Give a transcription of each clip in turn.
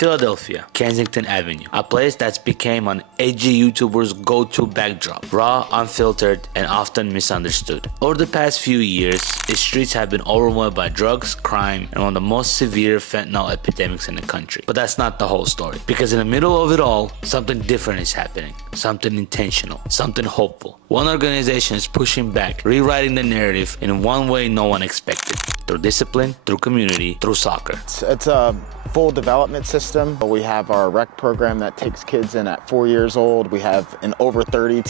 Philadelphia, Kensington Avenue, a place that's became an edgy YouTuber's go-to backdrop, raw, unfiltered, and often misunderstood. Over the past few years, its streets have been overwhelmed by drugs, crime, and one of the most severe fentanyl epidemics in the country. But that's not the whole story, because in the middle of it all, something different is happening, something intentional, something hopeful. One organization is pushing back, rewriting the narrative in one way no one expected, through discipline, through community, through soccer. It's a full development system. We have our rec program that takes kids in at 4 years old. We have an over 30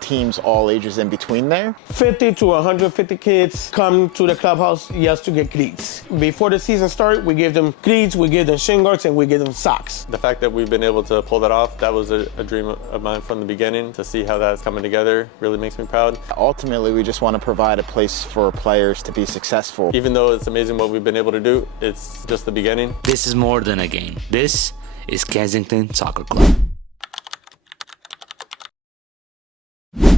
teams, all ages in between there. 50 to 150 kids come to the clubhouse just to get cleats. Before the season starts, we give them cleats, we give them shin guards, and we give them socks. The fact that we've been able to pull that off, that was a dream of mine from the beginning. To see how that's coming together really makes me proud. Ultimately, we just want to provide a place for players to be successful. Even though it's amazing what we've been able to do, it's just the beginning. This is more than a game. This is Kensington Soccer Club.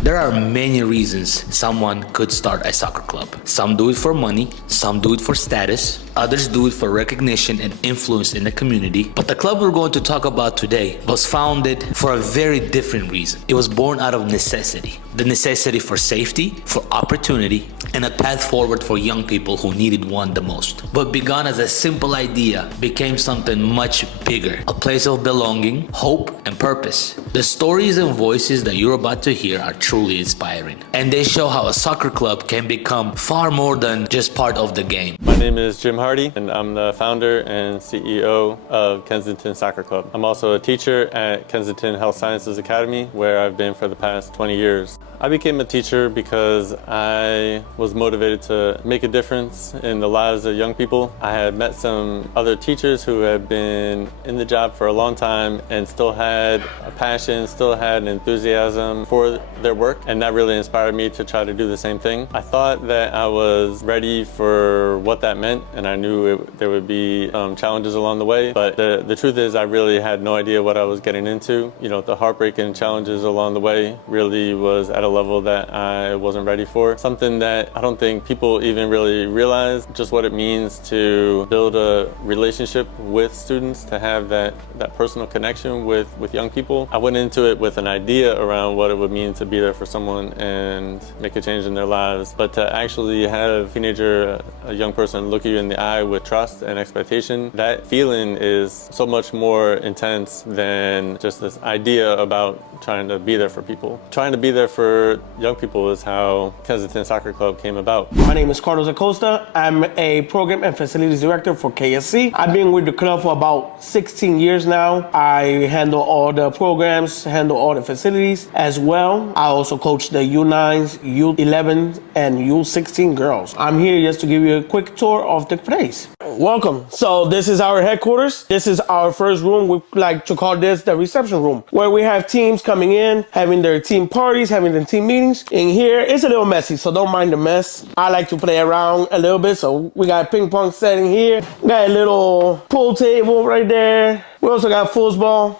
There are many reasons someone could start a soccer club. Some do it for money, some do it for status, others do it for recognition and influence in the community. But the club we're going to talk about today was founded for a very different reason. It was born out of necessity. The necessity for safety, for opportunity, and a path forward for young people who needed one the most. What began as a simple idea became something much bigger. A place of belonging, hope, and purpose. The stories and voices that you're about to hear are truly inspiring, and they show how a soccer club can become far more than just part of the game. My name is Jim Hardy, and I'm the founder and CEO of Kensington Soccer Club. I'm also a teacher at Kensington Health Sciences Academy, where I've been for the past 20 years. I became a teacher because I was motivated to make a difference in the lives of young people. I had met some other teachers who had been in the job for a long time and still had a passion, still had an enthusiasm for their work, and that really inspired me to try to do the same thing. I thought that I was ready for what that meant, and I knew there would be challenges along the way, but the truth is I really had no idea what I was getting into. You know, the heartbreak and challenges along the way really was at a level that I wasn't ready for. Something that I don't think people even really realize, just what it means to build a relationship with students, to have that personal connection with young people. I went into it with an idea around what it would mean to be there for someone and make a change in their lives, but to actually have a teenager, a young person, look you in the eye with trust and expectation, that feeling is so much more intense than just this idea about trying to be there for people. Trying to be there for young people is how Kensington Soccer Club came about. My name is Carlos Acosta. I'm a program and facilities director for KSC. I've been with the club for about 16 years now. I handle all the programs, handle all the facilities as well. I also coach the U9s, U11, and U16 girls. I'm here just to give you a quick tour of the place. Welcome. So this is our headquarters. This is our first room. We like to call this the reception room, where we have teams coming in, having their team parties, having their team meetings. In here, it's a little messy, so don't mind the mess. I like to play around a little bit, so we got a ping pong set in here. Got a little pool table right there. We also got foosball.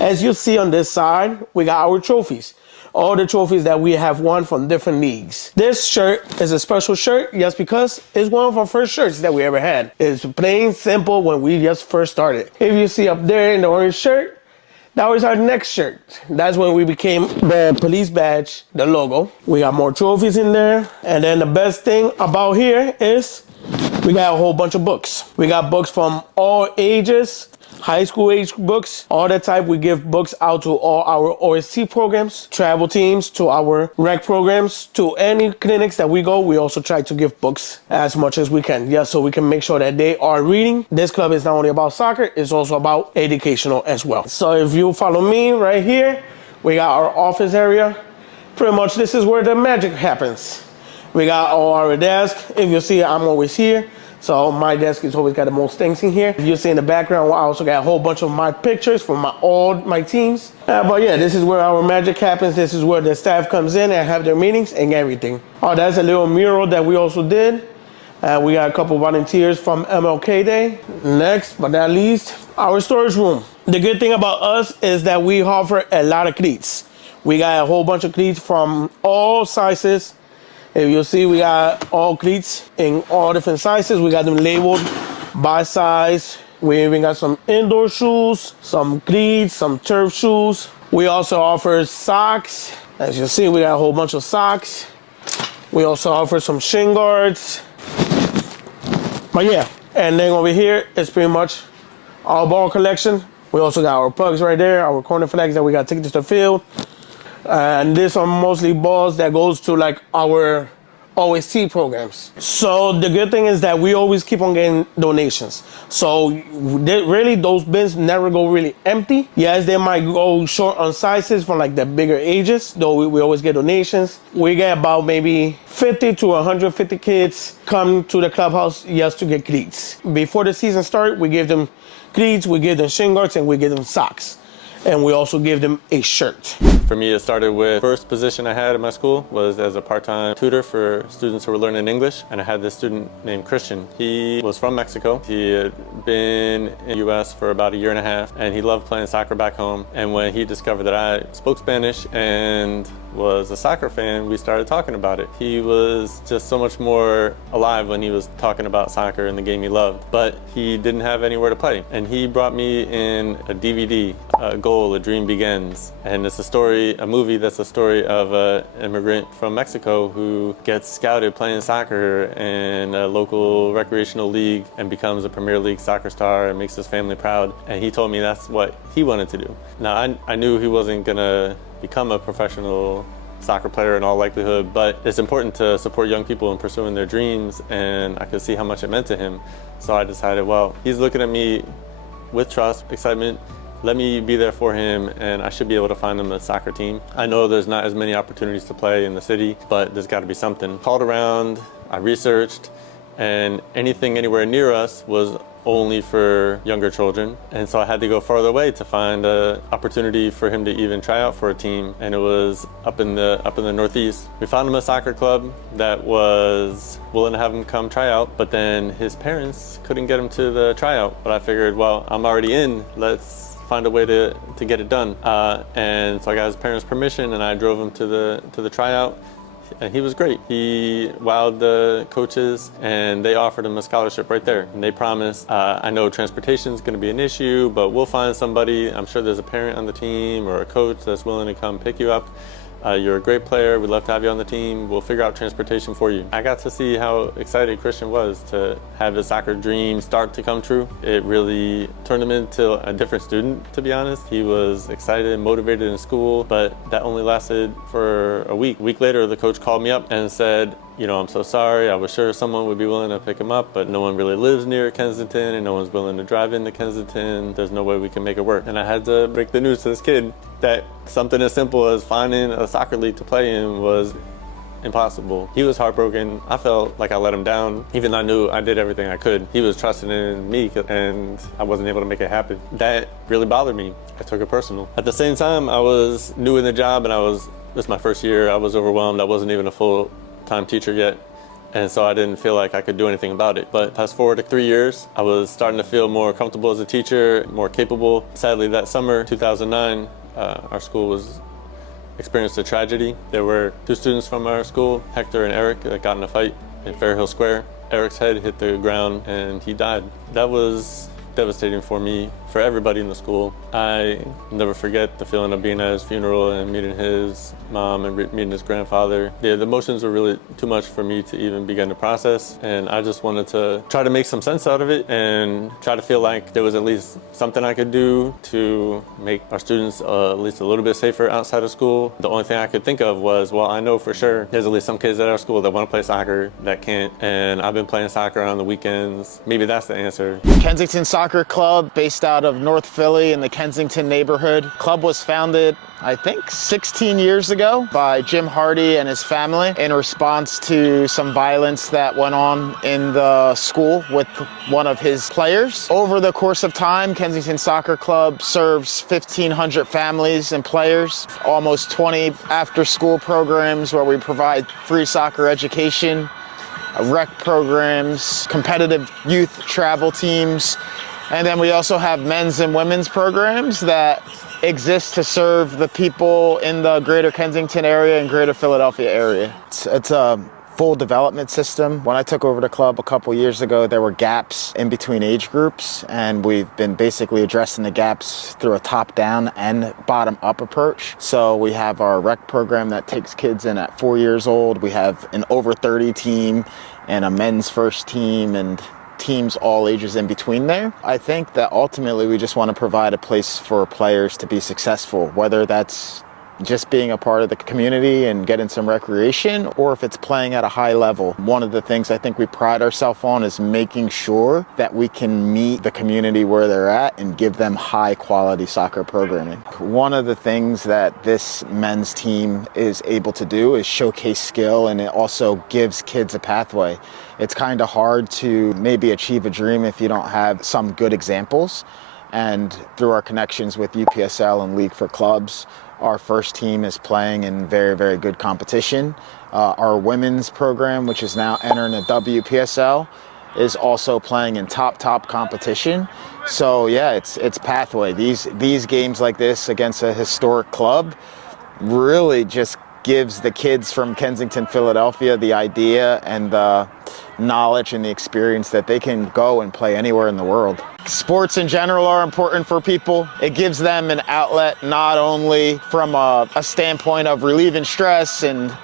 As you see on this side, we got our trophies. All the trophies that we have won from different leagues. This shirt is a special shirt just because it's one of our first shirts that we ever had. It's plain simple when we just first started. If you see up there in the orange shirt, that was our next shirt. That's when we became the police badge, the logo. We got more trophies in there. And then the best thing about here is we got a whole bunch of books. We got books from all ages, high school age books, all that type. We give books out to all our OST programs, travel teams, to our rec programs, to any clinics that we go. We also try to give books as much as we can, just so we can make sure that they are reading. This club is not only about soccer, it's also about educational as well. So if you follow me right here, we got our office area. Pretty much this is where the magic happens. We got all our desks. If you see, I'm always here. So my desk has always got the most things in here. If you see in the background, I also got a whole bunch of my pictures from all my teams. But yeah, this is where our magic happens. This is where the staff comes in and have their meetings and everything. Oh, that's a little mural that we also did. We got a couple volunteers from MLK Day. Next, but not least, our storage room. The good thing about us is that we offer a lot of cleats. We got a whole bunch of cleats from all sizes. If you see, we got all cleats in all different sizes. We got them labeled by size. We even got some indoor shoes, some cleats, some turf shoes. We also offer socks. As you see, we got a whole bunch of socks. We also offer some shin guards. But yeah, and then over here, it's pretty much our ball collection. We also got our pucks right there, our corner flags that we got taken to the field. And these are mostly balls that goes to like our OST programs. So the good thing is that we always keep on getting donations. So really those bins never go really empty. Yes, they might go short on sizes for like the bigger ages, though we always get donations. We get about maybe 50 to 150 kids come to the clubhouse just to get cleats. Before the season starts, we give them cleats, we give them shin guards, and we give them socks. And we also give them a shirt. For me, it started with first position I had at my school was as a part-time tutor for students who were learning English. And I had this student named Christian. He was from Mexico. He had been in the US for about a year and a half, and he loved playing soccer back home. And when he discovered that I spoke Spanish and was a soccer fan, we started talking about it. He was just so much more alive when he was talking about soccer and the game he loved, but he didn't have anywhere to play. And he brought me in a DVD, A Goal, A Dream Begins. And it's a movie that's a story of an immigrant from Mexico who gets scouted playing soccer in a local recreational league and becomes a Premier League soccer star and makes his family proud. And he told me that's what he wanted to do. Now, I knew he wasn't gonna become a professional soccer player in all likelihood, but it's important to support young people in pursuing their dreams, and I could see how much it meant to him. So I decided, well, he's looking at me with trust, excitement, let me be there for him, and I should be able to find him a soccer team. I know there's not as many opportunities to play in the city, but there's got to be something. Called around, I researched, and anything anywhere near us was only for younger children. And so I had to go farther away to find an opportunity for him to even try out for a team. And it was up in the Northeast. We found him a soccer club that was willing to have him come try out, but then his parents couldn't get him to the tryout. But I figured, well, I'm already in, let's find a way to get it done. And so I got his parents' permission and I drove him to the tryout. And he was great. He wowed the coaches and they offered him a scholarship right there. And they promised, I know transportation is going to be an issue, but we'll find somebody. I'm sure there's a parent on the team or a coach that's willing to come pick you up. You're a great player. We'd love to have you on the team. We'll figure out transportation for you. I got to see how excited Christian was to have his soccer dream start to come true. It really turned him into a different student, to be honest. He was excited, motivated in school, but that only lasted for a week. A week later, the coach called me up and said, you know, I'm so sorry. I was sure someone would be willing to pick him up, but no one really lives near Kensington and no one's willing to drive into Kensington. There's no way we can make it work. And I had to break the news to this kid that something as simple as finding a soccer league to play in was impossible. He was heartbroken. I felt like I let him down, even though I knew I did everything I could. He was trusting in me and I wasn't able to make it happen. That really bothered me. I took it personal. At the same time, I was new in the job and this was my first year. I was overwhelmed. I wasn't even a full-time teacher yet. And so I didn't feel like I could do anything about it. But fast forward to 3 years, I was starting to feel more comfortable as a teacher, more capable. Sadly, that summer, 2009, our school experienced a tragedy. There were 2 students from our school, Hector and Eric, that got in a fight in Fairhill Square. Eric's head hit the ground and he died. That was devastating for me, for everybody in the school. I never forget the feeling of being at his funeral and meeting his mom and meeting his grandfather. The emotions were really too much for me to even begin to process, and I just wanted to try to make some sense out of it and try to feel like there was at least something I could do to make our students at least a little bit safer outside of school. The only thing I could think of was, well, I know for sure there's at least some kids at our school that want to play soccer that can't, and I've been playing soccer on the weekends. Maybe that's the answer. Kensington Soccer Club, based out of North Philly in the Kensington neighborhood. Club was founded, I think, 16 years ago by Jim Hardy and his family in response to some violence that went on in the school with one of his players. Over the course of time, Kensington Soccer Club serves 1,500 families and players, almost 20 after-school programs where we provide free soccer education, rec programs, competitive youth travel teams, and then we also have men's and women's programs that exist to serve the people in the greater Kensington area and greater Philadelphia area. It's a full development system. When I took over the club a couple years ago, there were gaps in between age groups, and we've been basically addressing the gaps through a top-down and bottom-up approach. So we have our rec program that takes kids in at 4 years old. We have an over 30 team and a men's first team and teams all ages in between there. I think that ultimately we just want to provide a place for players to be successful, whether that's just being a part of the community and getting some recreation, or if it's playing at a high level. One of the things I think we pride ourselves on is making sure that we can meet the community where they're at and give them high quality soccer programming. One of the things that this men's team is able to do is showcase skill, and it also gives kids a pathway. It's kind of hard to maybe achieve a dream if you don't have some good examples. And through our connections with UPSL and League for Clubs, our first team is playing in very, very good competition. Our women's program, which is now entering the WPSL, is also playing in top competition. So yeah, it's pathway. These games like this against a historic club really just gives the kids from Kensington, Philadelphia, the idea and the knowledge and the experience that they can go and play anywhere in the world. Sports in general are important for people. It gives them an outlet not only from a standpoint of relieving stress and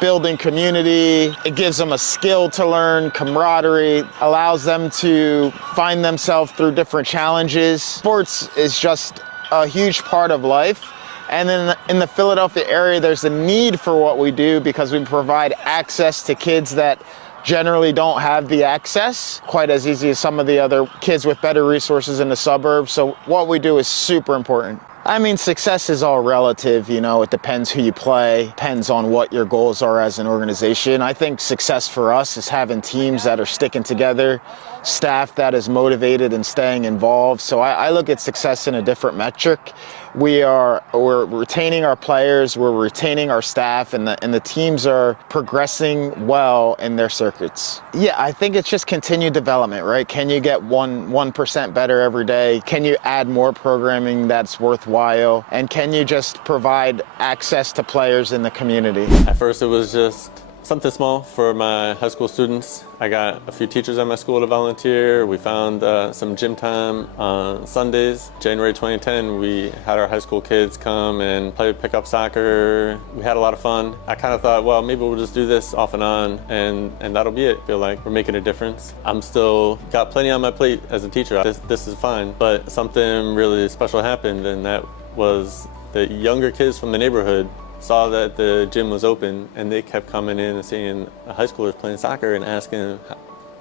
building community, it gives them a skill to learn, camaraderie, allows them to find themselves through different challenges. Sports is just a huge part of life. And then in the Philadelphia area, there's a need for what we do because we provide access to kids that generally don't have the access quite as easy as some of the other kids with better resources in the suburbs. So what we do is super important. I mean, success is all relative, you know, it depends who you play, depends on what your goals are as an organization. I think success for us is having teams that are sticking together, staff that is motivated and staying involved. So I look at success in a different metric. We're retaining our players, we're retaining our staff, and the teams are progressing well in their circuits. Yeah, I think it's just continued development, right? Can you get 1% better every day? Can you add more programming that's worthwhile? And can you just provide access to players in the community? At first it was just something small for my high school students. I got a few teachers at my school to volunteer. We found some gym time on Sundays. January 2010, we had our high school kids come and play pickup soccer. We had a lot of fun. I kind of thought, well, maybe we'll just do this off and on, and that'll be it. I feel like we're making a difference. I'm still got plenty on my plate as a teacher. This is fine, but something really special happened, and that was the younger kids from the neighborhood saw that the gym was open, and they kept coming in and seeing high schoolers playing soccer and asking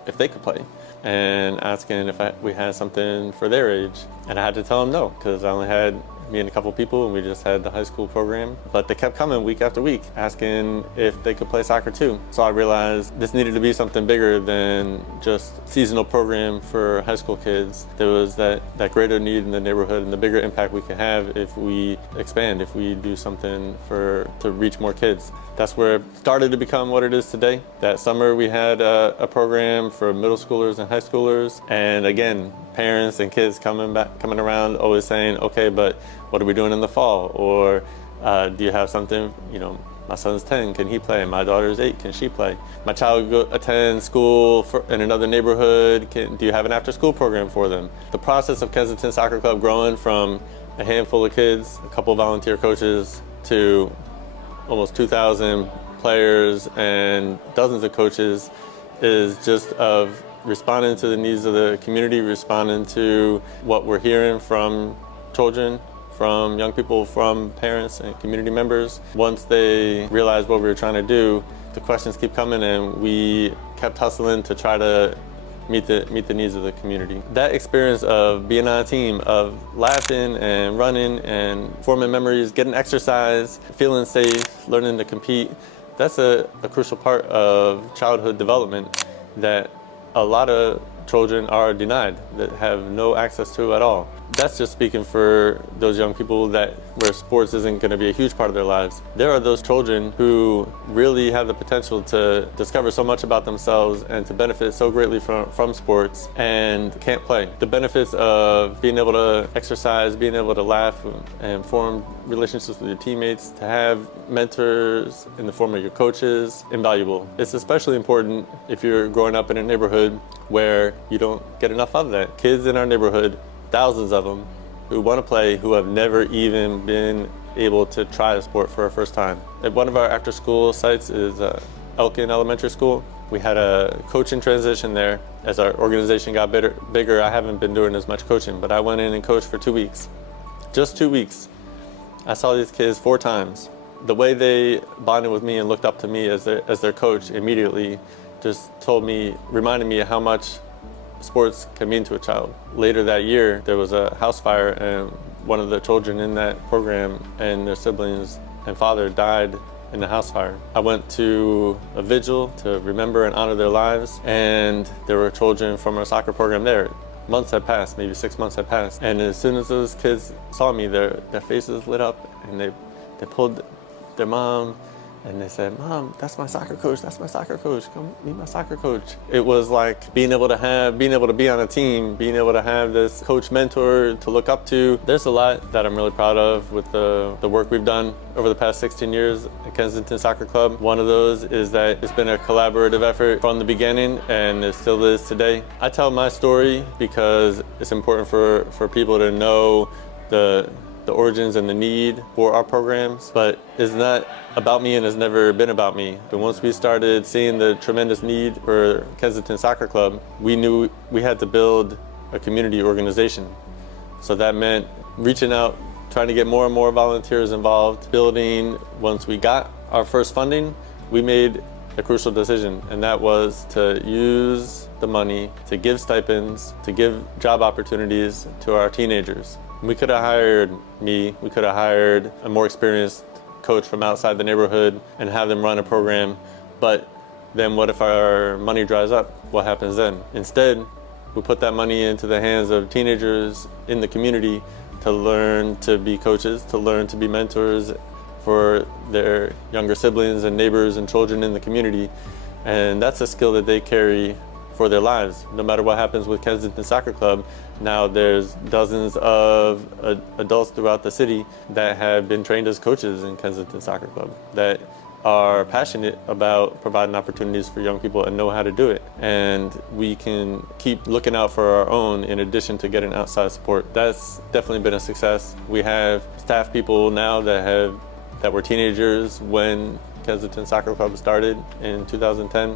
if they could play and asking if we had something for their age. And I had to tell them no, because I only had me and a couple people, and we just had the high school program. But they kept coming week after week, asking if they could play soccer too. So I realized this needed to be something bigger than just seasonal program for high school kids. There was that greater need in the neighborhood, and the bigger impact we could have if we expand, if we do something to reach more kids. That's where it started to become what it is today. That summer we had a program for middle schoolers and high schoolers, and again, parents and kids coming around always saying, okay, but what are we doing in the fall? Or do you have something, you know, my son's 10, can he play? My daughter's 8, can she play? My child attend school in another neighborhood, do you have an after school program for them? The process of Kensington Soccer Club growing from a handful of kids, a couple volunteer coaches, to almost 2,000 players and dozens of coaches is just of responding to the needs of the community, responding to what we're hearing from children, from young people, from parents and community members. Once they realized what we were trying to do, the questions keep coming, and we kept hustling to try to meet the needs of the community. That experience of being on a team, of laughing and running and forming memories, getting exercise, feeling safe, learning to compete, that's a crucial part of childhood development that a lot of children are denied, that have no access to at all. that's just speaking for those young people where sports isn't going to be a huge part of their lives. There are those children who really have the potential to discover so much about themselves and to benefit so greatly from sports and can't play. The benefits of being able to exercise, being able to laugh and form relationships with your teammates, to have mentors in the form of your coaches, invaluable. It's especially important if you're growing up in a neighborhood where you don't get enough of that. Kids in our neighborhood, thousands of them, who want to play, who have never even been able to try a sport for a first time. At one of our after-school sites is Elkin Elementary School. We had a coaching transition there. As our organization got bigger, I haven't been doing as much coaching, but I went in and coached for 2 weeks. Just 2 weeks. I saw these kids 4 times. The way they bonded with me and looked up to me as their coach immediately just reminded me of how much sports can mean to a child. Later that year, there was a house fire and one of the children in that program and their siblings and father died in the house fire. I went to a vigil to remember and honor their lives, and there were children from our soccer program there. Months had passed, maybe 6 months had passed, and as soon as those kids saw me, their faces lit up and they pulled their mom and they said, "Mom, that's my soccer coach, that's my soccer coach, come meet my soccer coach." It was like being able to be on a team, being able to have this coach mentor to look up to. There's a lot that I'm really proud of with the work we've done over the past 16 years at Kensington Soccer Club. One of those is that it's been a collaborative effort from the beginning, and it still is today. I tell my story because it's important for people to know the origins and the need for our programs, but it's not about me and has never been about me. But once we started seeing the tremendous need for Kensington Soccer Club, we knew we had to build a community organization. So that meant reaching out, trying to get more and more volunteers involved, building. Once we got our first funding, we made a crucial decision, and that was to use the money to give stipends, to give job opportunities to our teenagers. We could have hired me, we could have hired a more experienced coach from outside the neighborhood and have them run a program, but then what if our money dries up? What happens then? Instead, we put that money into the hands of teenagers in the community to learn to be coaches, to learn to be mentors for their younger siblings and neighbors and children in the community. And that's a skill that they carry for their lives. No matter what happens with Kensington Soccer Club, now there's dozens of adults throughout the city that have been trained as coaches in Kensington Soccer Club that are passionate about providing opportunities for young people and know how to do it. And we can keep looking out for our own in addition to getting outside support. That's definitely been a success. We have staff people now that were teenagers when Kensington Soccer Club started in 2010.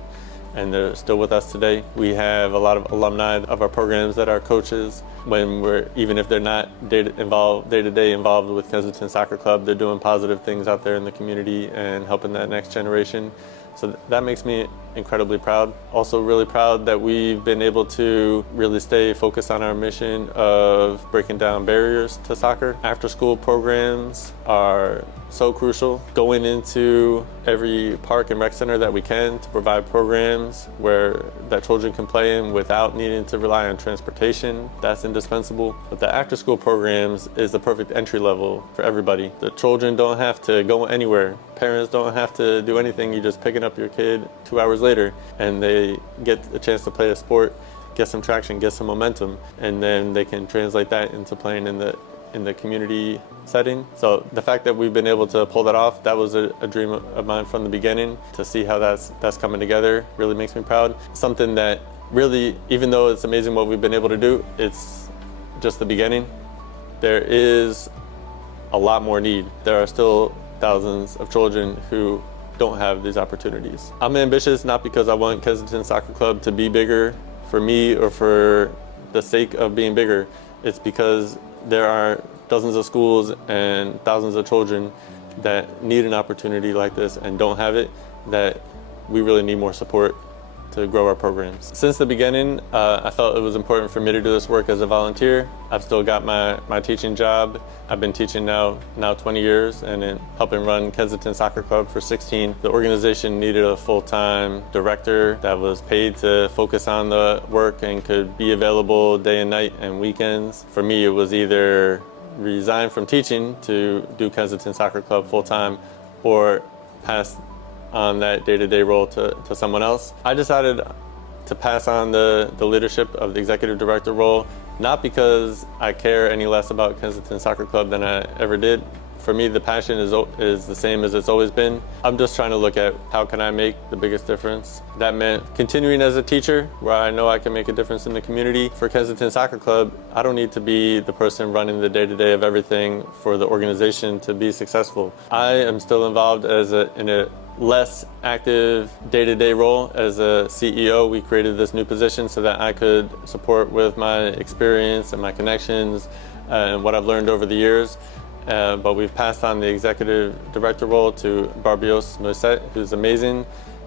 And they're still with us today. We have a lot of alumni of our programs that are coaches. Even if they're not day-to-day involved with Kensington Soccer Club, they're doing positive things out there in the community and helping that next generation. So that makes me incredibly proud. Also really proud that we've been able to really stay focused on our mission of breaking down barriers to soccer. After-school programs are so crucial. Going into every park and rec center that we can to provide programs that children can play in without needing to rely on transportation, that's indispensable. But the after-school programs is the perfect entry level for everybody. The children don't have to go anywhere. Parents don't have to do anything. You're just picking up your kid 2 hours later and they get a chance to play a sport, get some traction, get some momentum, and then they can translate that into playing in the community setting. So the fact that we've been able to pull that off, that was a dream of mine from the beginning. To see how that's coming together really makes me proud. Something that really, even though it's amazing what we've been able to do, it's just the beginning. There is a lot more need. There are still thousands of children who don't have these opportunities. I'm ambitious not because I want Kensington Soccer Club to be bigger for me or for the sake of being bigger. It's because there are dozens of schools and thousands of children that need an opportunity like this and don't have it, that we really need more support to grow our programs. Since the beginning, I felt it was important for me to do this work as a volunteer. I've still got my teaching job. I've been teaching now 20 years and in helping run Kensington Soccer Club for 16. The organization needed a full-time director that was paid to focus on the work and could be available day and night and weekends. For me, it was either resign from teaching to do Kensington Soccer Club full-time or pass on that day-to-day role to someone else. I decided to pass on the leadership of the executive director role, not because I care any less about Kensington Soccer Club than I ever did. For me, the passion is the same as it's always been. I'm just trying to look at how can I make the biggest difference. That meant continuing as a teacher, where I know I can make a difference in the community. For Kensington Soccer Club, I don't need to be the person running the day-to-day of everything for the organization to be successful. I am still involved in a less active day-to-day role as a CEO. We created this new position so that I could support with my experience and my connections and what I've learned over the years. But we've passed on the executive director role to Barbios Moisset, who's amazing.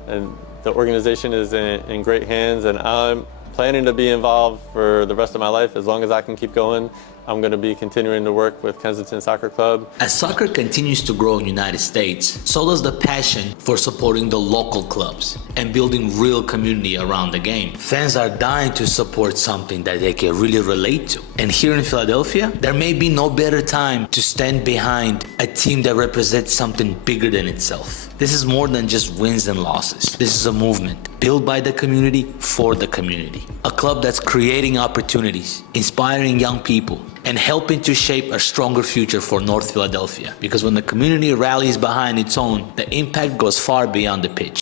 And the organization is in great hands, and I'm planning to be involved for the rest of my life. As long as I can keep going, I'm going to be continuing to work with Kensington Soccer Club. As soccer continues to grow in the United States, so does the passion for supporting the local clubs and building real community around the game. Fans are dying to support something that they can really relate to. And here in Philadelphia, there may be no better time to stand behind a team that represents something bigger than itself. This is more than just wins and losses. This is a movement built by the community for the community. A club that's creating opportunities, inspiring young people, and helping to shape a stronger future for North Philadelphia. Because when the community rallies behind its own, the impact goes far beyond the pitch.